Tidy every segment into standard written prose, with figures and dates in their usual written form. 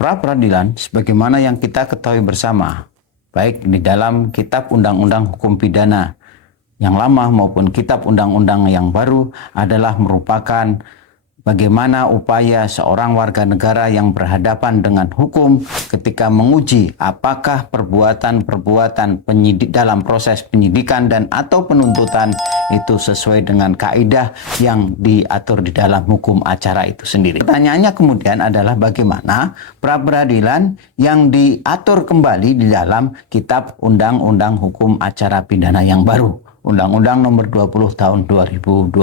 Pra-peradilan sebagaimana yang kita ketahui bersama, baik di dalam Kitab Undang-Undang Hukum Pidana yang lama maupun Kitab Undang-Undang yang baru adalah merupakan bagaimana upaya seorang warga negara yang berhadapan dengan hukum ketika menguji apakah perbuatan-perbuatan penyidik dalam proses penyidikan dan atau penuntutan itu sesuai dengan kaidah yang diatur di dalam hukum acara itu sendiri. Pertanyaannya kemudian adalah bagaimana pra-peradilan yang diatur kembali di dalam Kitab Undang-Undang Hukum Acara Pidana yang baru, Undang-Undang Nomor 20 Tahun 2025.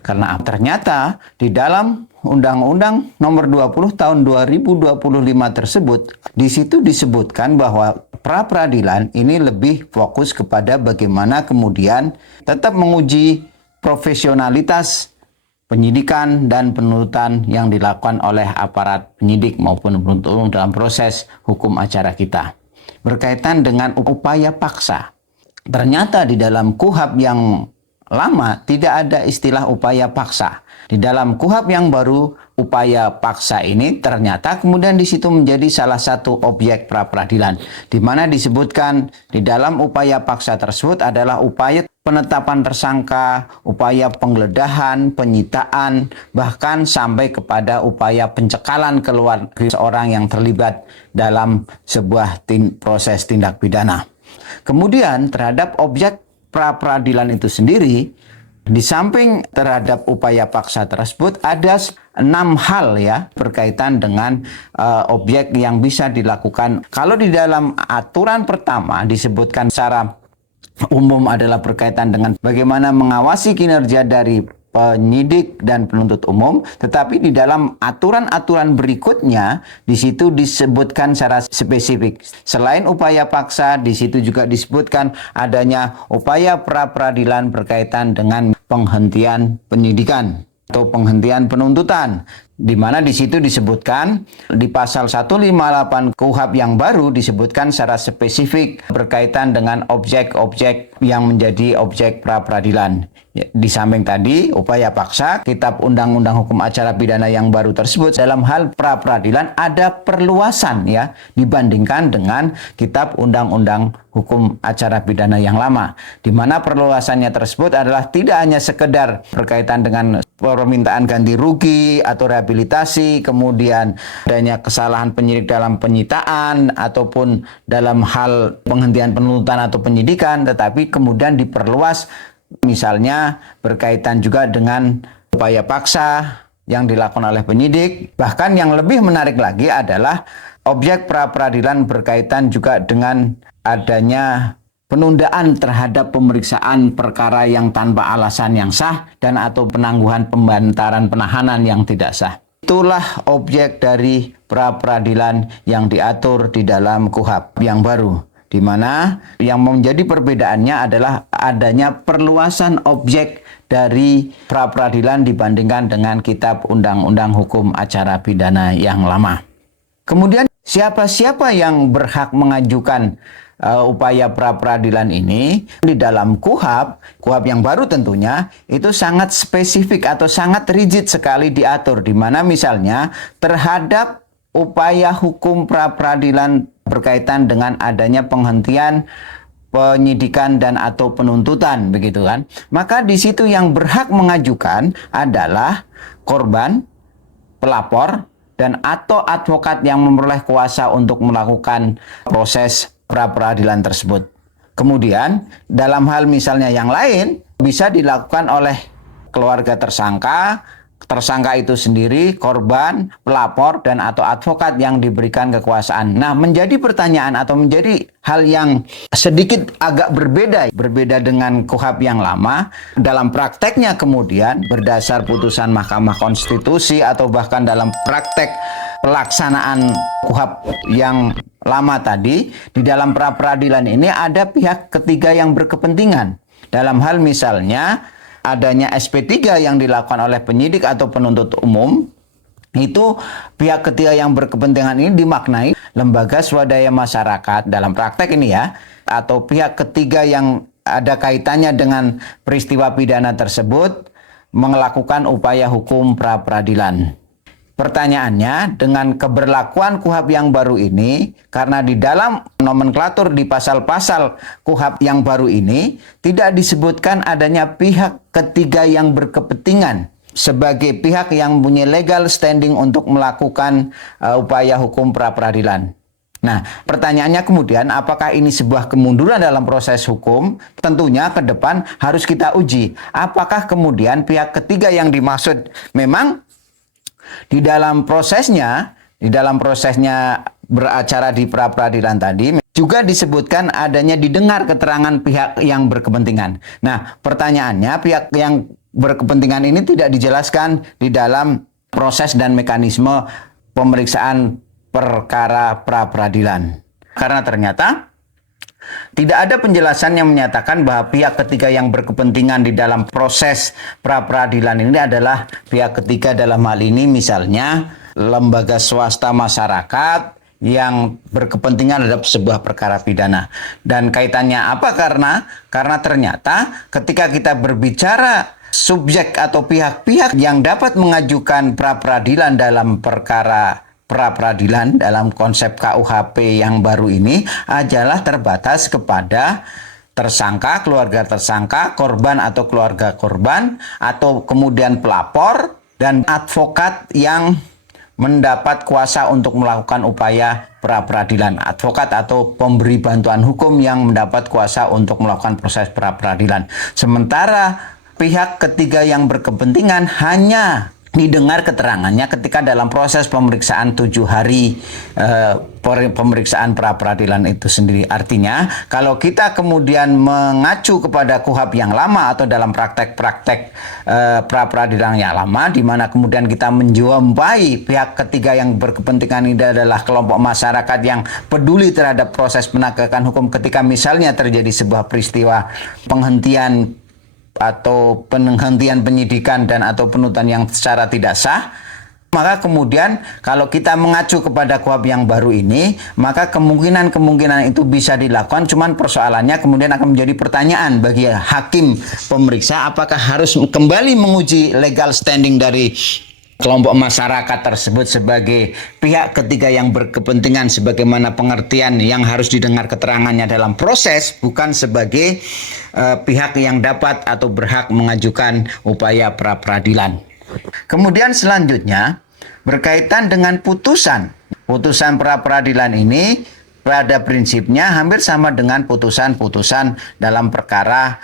Karena ternyata di dalam Undang-Undang Nomor 20 Tahun 2025 tersebut, di situ disebutkan bahwa pra-peradilan ini lebih fokus kepada bagaimana kemudian tetap menguji profesionalitas penyidikan dan penuntutan yang dilakukan oleh aparat penyidik maupun penuntut dalam proses hukum acara kita. Berkaitan dengan upaya paksa. Ternyata di dalam KUHP yang lama tidak ada istilah upaya paksa. Di dalam KUHP yang baru, upaya paksa ini ternyata kemudian di situ menjadi salah satu objek pra-peradilan, di mana disebutkan di dalam upaya paksa tersebut adalah upaya penetapan tersangka, upaya penggeledahan, penyitaan, bahkan sampai kepada upaya pencekalan keluar seorang yang terlibat dalam sebuah proses tindak pidana. Kemudian terhadap objek pra-peradilan itu sendiri, di samping terhadap upaya paksa tersebut ada 6 hal ya berkaitan dengan objek yang bisa dilakukan. Kalau di dalam aturan pertama disebutkan secara umum adalah berkaitan dengan bagaimana mengawasi kinerja dari penyidik dan penuntut umum, tetapi di dalam aturan-aturan berikutnya di situ disebutkan secara spesifik. Selain upaya paksa, di situ juga disebutkan adanya upaya pra-peradilan berkaitan dengan penghentian penyidikan atau penghentian penuntutan, di mana di situ disebutkan di pasal 158 KUHP yang baru disebutkan secara spesifik berkaitan dengan objek-objek yang menjadi objek pra-peradilan. Di samping tadi upaya paksa, Kitab Undang-Undang Hukum Acara Pidana yang baru tersebut dalam hal pra-peradilan ada perluasan ya dibandingkan dengan Kitab Undang-Undang Hukum Acara Pidana yang lama, di mana perluasannya tersebut adalah tidak hanya sekedar berkaitan dengan permintaan ganti rugi atau rehabilitasi, kemudian adanya kesalahan penyidik dalam penyitaan ataupun dalam hal penghentian penuntutan atau penyidikan, tetapi kemudian diperluas misalnya berkaitan juga dengan upaya paksa yang dilakukan oleh penyidik. Bahkan yang lebih menarik lagi adalah objek pra-peradilan berkaitan juga dengan adanya penundaan terhadap pemeriksaan perkara yang tanpa alasan yang sah dan atau penangguhan pembantaran penahanan yang tidak sah. Itulah objek dari pra-peradilan yang diatur di dalam KUHP yang baru, di mana yang menjadi perbedaannya adalah adanya perluasan objek dari pra-peradilan dibandingkan dengan Kitab Undang-Undang Hukum Acara Pidana yang lama. Kemudian siapa-siapa yang berhak mengajukan upaya pra-peradilan ini di dalam KUHP yang baru tentunya itu sangat spesifik atau sangat rigid sekali diatur, di mana misalnya terhadap upaya hukum pra-peradilan berkaitan dengan adanya penghentian penyidikan dan atau penuntutan, begitu kan? Maka di situ yang berhak mengajukan adalah korban, pelapor, dan atau advokat yang memperoleh kuasa untuk melakukan proses pra-peradilan tersebut. Kemudian dalam hal misalnya yang lain bisa dilakukan oleh keluarga tersangka, tersangka itu sendiri, korban, pelapor, dan atau advokat yang diberikan kekuasaan. Nah, menjadi pertanyaan atau menjadi hal yang sedikit agak berbeda dengan KUHP yang lama. Dalam prakteknya kemudian berdasar putusan Mahkamah Konstitusi atau bahkan dalam praktek pelaksanaan KUHP yang lama tadi, di dalam pra-peradilan ini ada pihak ketiga yang berkepentingan. Dalam hal misalnya adanya SP3 yang dilakukan oleh penyidik atau penuntut umum, itu pihak ketiga yang berkepentingan ini dimaknai lembaga swadaya masyarakat dalam praktek ini ya, atau pihak ketiga yang ada kaitannya dengan peristiwa pidana tersebut melakukan upaya hukum pra-peradilan. Pertanyaannya, dengan keberlakuan KUHP yang baru ini, karena di dalam nomenklatur di pasal-pasal KUHP yang baru ini tidak disebutkan adanya pihak ketiga yang berkepentingan sebagai pihak yang punya legal standing untuk melakukan upaya hukum pra-peradilan. Nah, pertanyaannya kemudian, apakah ini sebuah kemunduran dalam proses hukum? Tentunya ke depan harus kita uji. Apakah kemudian pihak ketiga yang dimaksud memang di dalam prosesnya beracara di pra-peradilan tadi juga disebutkan adanya didengar keterangan pihak yang berkepentingan. Nah, pertanyaannya, pihak yang berkepentingan ini tidak dijelaskan di dalam proses dan mekanisme pemeriksaan perkara pra-peradilan. Karena ternyata tidak ada penjelasan yang menyatakan bahwa pihak ketiga yang berkepentingan di dalam proses pra-peradilan ini adalah pihak ketiga dalam hal ini misalnya lembaga swasta masyarakat yang berkepentingan dalam sebuah perkara pidana. Dan kaitannya apa? Karena ternyata ketika kita berbicara subjek atau pihak-pihak yang dapat mengajukan pra-peradilan dalam perkara pra-peradilan dalam konsep KUHP yang baru ini adalah terbatas kepada tersangka, keluarga tersangka, korban atau keluarga korban, atau kemudian pelapor dan advokat yang mendapat kuasa untuk melakukan upaya pra-peradilan. Advokat atau pemberi bantuan hukum yang mendapat kuasa untuk melakukan proses pra-peradilan. Sementara pihak ketiga yang berkepentingan hanya didengar keterangannya ketika dalam proses pemeriksaan 7 hari pemeriksaan pra-peradilan itu sendiri. Artinya, kalau kita kemudian mengacu kepada KUHP yang lama atau dalam praktek-praktek pra-peradilan yang lama, di mana kemudian kita menjumpai pihak ketiga yang berkepentingan ini adalah kelompok masyarakat yang peduli terhadap proses penegakan hukum ketika misalnya terjadi sebuah peristiwa penghentian penyidikan dan atau penuntutan yang secara tidak sah, maka kemudian kalau kita mengacu kepada KUHP yang baru ini, maka kemungkinan itu bisa dilakukan, cuman persoalannya kemudian akan menjadi pertanyaan bagi hakim pemeriksa apakah harus kembali menguji legal standing dari kelompok masyarakat tersebut sebagai pihak ketiga yang berkepentingan sebagaimana pengertian yang harus didengar keterangannya dalam proses, bukan sebagai pihak yang dapat atau berhak mengajukan upaya pra-peradilan. Kemudian selanjutnya berkaitan dengan putusan pra-peradilan ini pada prinsipnya hampir sama dengan putusan-putusan dalam perkara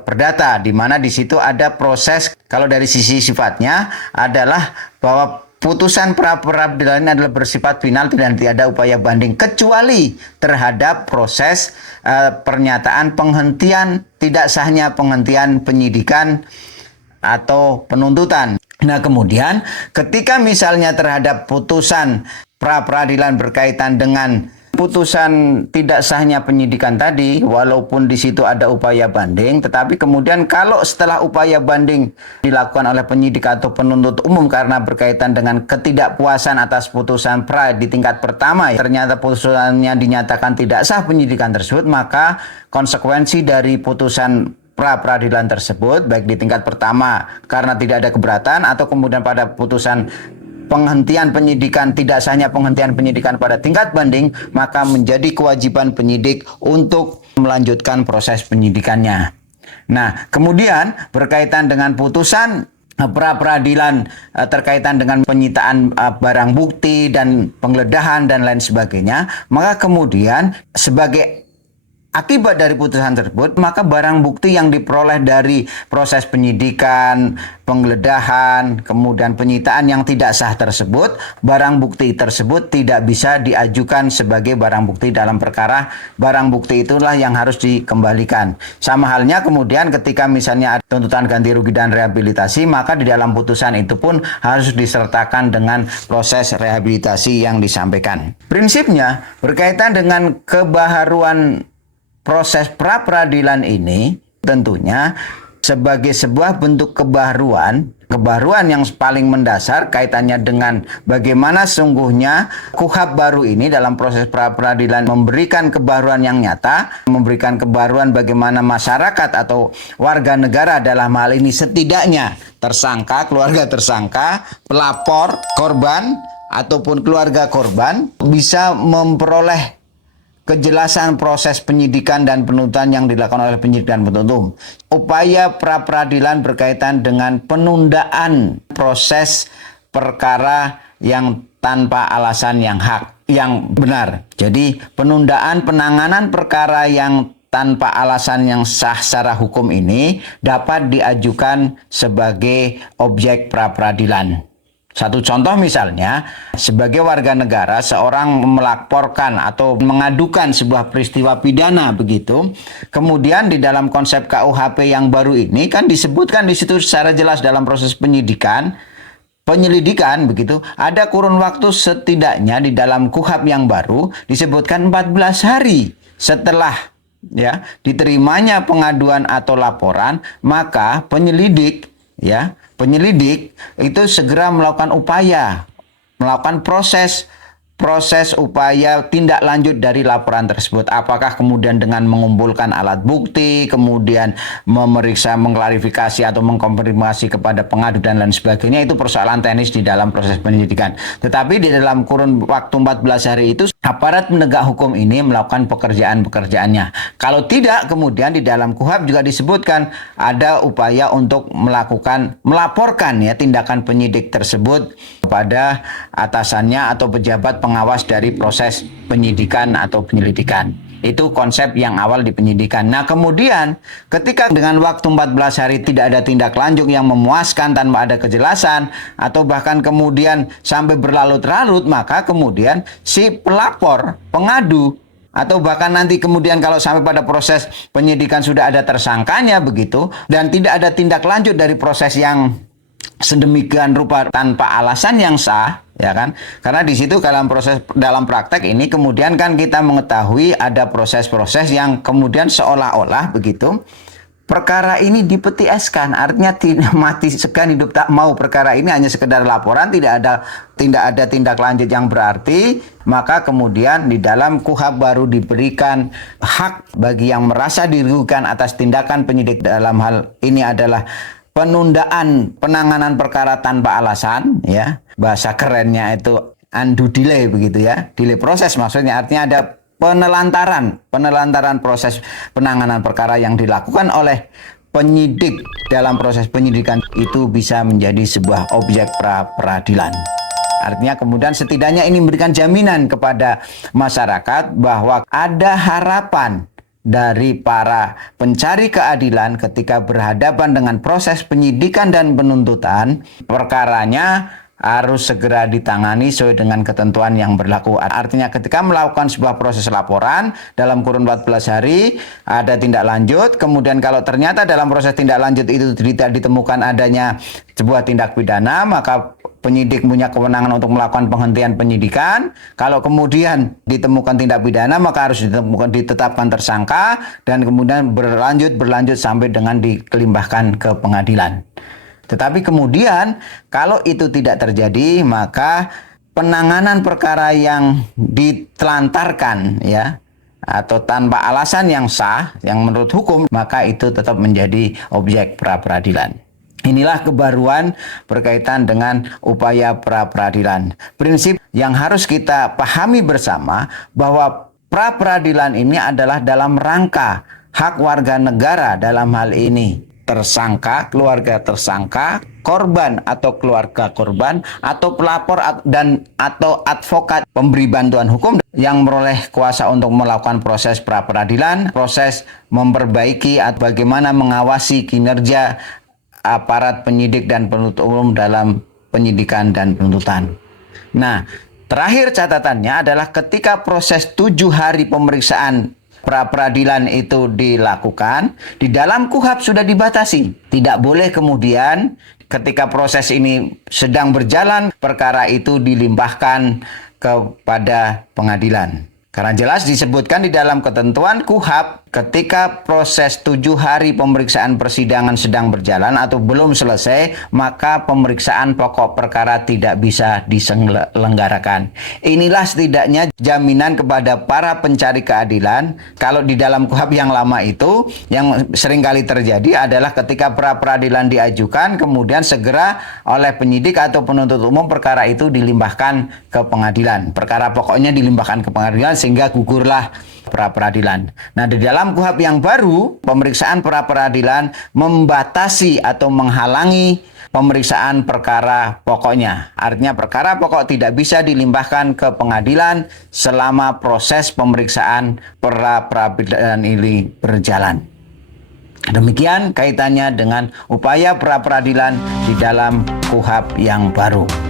perdata, di mana di situ ada proses. Kalau dari sisi sifatnya adalah bahwa putusan pra-peradilan ini adalah bersifat final dan tidak ada upaya banding kecuali terhadap proses pernyataan penghentian tidak sahnya penghentian penyidikan atau penuntutan. Nah, kemudian ketika misalnya terhadap putusan pra-peradilan berkaitan dengan putusan tidak sahnya penyidikan tadi, walaupun di situ ada upaya banding, tetapi kemudian kalau setelah upaya banding dilakukan oleh penyidik atau penuntut umum karena berkaitan dengan ketidakpuasan atas putusan pra di tingkat pertama, ternyata putusannya dinyatakan tidak sah penyidikan tersebut, maka konsekuensi dari putusan pra-peradilan tersebut, baik di tingkat pertama karena tidak ada keberatan, atau kemudian pada putusan penghentian penyidikan, tidak sahnya penghentian penyidikan pada tingkat banding, maka menjadi kewajiban penyidik untuk melanjutkan proses penyidikannya. Nah, kemudian berkaitan dengan putusan pra-peradilan terkaitan dengan penyitaan barang bukti dan penggeledahan dan lain sebagainya, maka kemudian sebagai akibat dari putusan tersebut, maka barang bukti yang diperoleh dari proses penyidikan, penggeledahan, kemudian penyitaan yang tidak sah tersebut, barang bukti tersebut tidak bisa diajukan sebagai barang bukti dalam perkara. Barang bukti itulah yang harus dikembalikan. Sama halnya kemudian ketika misalnya ada tuntutan ganti rugi dan rehabilitasi, maka di dalam putusan itu pun harus disertakan dengan proses rehabilitasi yang disampaikan. Prinsipnya berkaitan dengan kebaharuan proses pra-peradilan ini, tentunya sebagai sebuah bentuk kebaruan yang paling mendasar kaitannya dengan bagaimana sungguhnya KUHP baru ini dalam proses pra-peradilan memberikan kebaruan yang nyata, memberikan kebaruan bagaimana masyarakat atau warga negara dalam hal ini setidaknya tersangka, keluarga tersangka, pelapor, korban, ataupun keluarga korban bisa memperoleh kejelasan proses penyidikan dan penuntutan yang dilakukan oleh penyidik dan penuntut umum. Upaya pra-peradilan berkaitan dengan penundaan proses perkara yang tanpa alasan yang benar. Jadi penundaan penanganan perkara yang tanpa alasan yang sah secara hukum ini dapat diajukan sebagai objek pra-peradilan. Satu contoh misalnya, sebagai warga negara seorang melaporkan atau mengadukan sebuah peristiwa pidana begitu. Kemudian di dalam konsep KUHP yang baru ini kan disebutkan di situ secara jelas dalam proses penyelidikan begitu, ada kurun waktu setidaknya di dalam KUHP yang baru disebutkan 14 hari setelah diterimanya pengaduan atau laporan, maka penyelidik itu segera melakukan proses upaya tindak lanjut dari laporan tersebut. Apakah kemudian dengan mengumpulkan alat bukti, kemudian memeriksa, mengklarifikasi atau mengkonfirmasi kepada pengadu dan lain sebagainya, itu persoalan teknis di dalam proses penyidikan. Tetapi di dalam kurun waktu 14 hari itu aparat penegak hukum ini melakukan pekerjaannya. Kalau tidak, kemudian di dalam KUHP juga disebutkan ada upaya untuk melaporkan tindakan penyidik tersebut kepada atasannya atau pejabat pengawas dari proses penyidikan atau penyelidikan. Itu konsep yang awal di penyidikan. Nah, kemudian ketika dengan waktu 14 hari tidak ada tindak lanjut yang memuaskan tanpa ada kejelasan, atau bahkan kemudian sampai berlarut-larut, maka kemudian si pelapor, pengadu, atau bahkan nanti kemudian kalau sampai pada proses penyidikan sudah ada tersangkanya begitu, dan tidak ada tindak lanjut dari proses yang sedemikian rupa tanpa alasan yang sah, ya kan? Karena di situ dalam praktek ini kemudian kan kita mengetahui ada proses-proses yang kemudian seolah-olah begitu perkara ini dipetieskan, artinya tidak mati segan hidup tak mau, perkara ini hanya sekedar laporan, tidak ada tindak lanjut yang berarti. Maka kemudian di dalam KUHP baru diberikan hak bagi yang merasa dirugikan atas tindakan penyidik, dalam hal ini adalah penundaan penanganan perkara tanpa alasan, bahasa kerennya itu undue delay begitu ya, delay proses maksudnya, artinya ada penelantaran proses penanganan perkara yang dilakukan oleh penyidik dalam proses penyidikan itu bisa menjadi sebuah objek pra-peradilan. Artinya kemudian setidaknya ini memberikan jaminan kepada masyarakat bahwa ada harapan dari para pencari keadilan ketika berhadapan dengan proses penyidikan dan penuntutan, perkaranya harus segera ditangani sesuai dengan ketentuan yang berlaku. Artinya ketika melakukan sebuah proses laporan dalam kurun 14 hari ada tindak lanjut, kemudian kalau ternyata dalam proses tindak lanjut itu tidak ditemukan adanya sebuah tindak pidana, maka penyidik punya kewenangan untuk melakukan penghentian penyidikan. Kalau kemudian ditemukan tindak pidana, maka harus ditetapkan tersangka dan kemudian berlanjut sampai dengan dikelimpahkan ke pengadilan. Tetapi kemudian kalau itu tidak terjadi, maka penanganan perkara yang ditelantarkan atau tanpa alasan yang sah, yang menurut hukum, maka itu tetap menjadi objek pra-peradilan. Inilah kebaruan berkaitan dengan upaya pra-peradilan. Prinsip yang harus kita pahami bersama bahwa pra-peradilan ini adalah dalam rangka hak warga negara, dalam hal ini tersangka, keluarga tersangka, korban atau keluarga korban, atau pelapor atau advokat pemberi bantuan hukum yang memperoleh kuasa untuk melakukan proses pra-peradilan, proses memperbaiki atau bagaimana mengawasi kinerja aparat penyidik dan penuntut umum dalam penyidikan dan penuntutan. Nah, terakhir catatannya adalah ketika proses 7 hari pemeriksaan pra-peradilan itu dilakukan, di dalam KUHP sudah dibatasi. Tidak boleh kemudian ketika proses ini sedang berjalan, perkara itu dilimpahkan kepada pengadilan. Karena jelas disebutkan di dalam ketentuan KUHP ketika proses 7 hari pemeriksaan persidangan sedang berjalan atau belum selesai, maka pemeriksaan pokok perkara tidak bisa diselenggarakan. Inilah setidaknya jaminan kepada para pencari keadilan. Kalau di dalam KUHP yang lama itu, yang seringkali terjadi adalah ketika pra peradilan diajukan, kemudian segera oleh penyidik atau penuntut umum perkara itu dilimpahkan ke pengadilan. Perkara pokoknya dilimpahkan ke pengadilan sehingga gugurlah pra peradilan. Nah, di dalam KUHP yang baru, pemeriksaan pra peradilan membatasi atau menghalangi pemeriksaan perkara pokoknya. Artinya perkara pokok tidak bisa dilimpahkan ke pengadilan selama proses pemeriksaan pra peradilan ini berjalan. Demikian kaitannya dengan upaya pra peradilan di dalam KUHP yang baru.